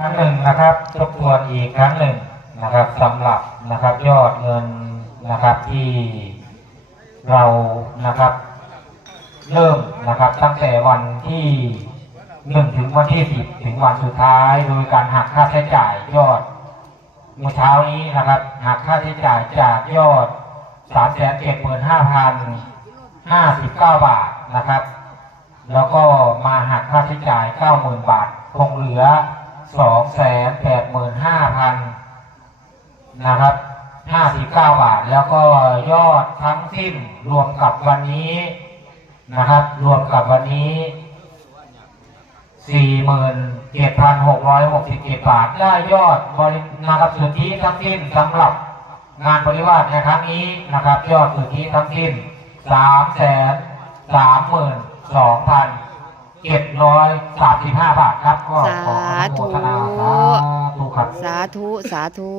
ครั้งหนึ่งนะครับทบทวนอีกครั้งหนึ่งนะครับสำหรับนะครับยอดเงินนะครับที่เรานะครับเริ่มนะครับตั้งแต่วันที่1ถึงวันที่10ถึงวันสุดท้ายโดยการหักค่าใช้จ่ายยอดเมื่อเช้านี้นะครับหักค่าใช้จ่ายจากยอด 375,059 บาทนะครับแล้วก็มาหักค่าใช้จ่าย 90,000 บาทคงเหลือ 285,000 นะครับ59 บาทแล้วก็ยอดทั้งสิ้นรวมกับวันนี้นะครับรวมกับวันนี้ 47,667 บาทได้ยอดบรินะครับสุทธิทั้งสิ้นสำหรับงานปริวาสในครั้งนี้นะครับยอดสุทธิทั้งสิ้น 332,735 บาทครับก็ขออนุโมทนาสาธุครับสาธุ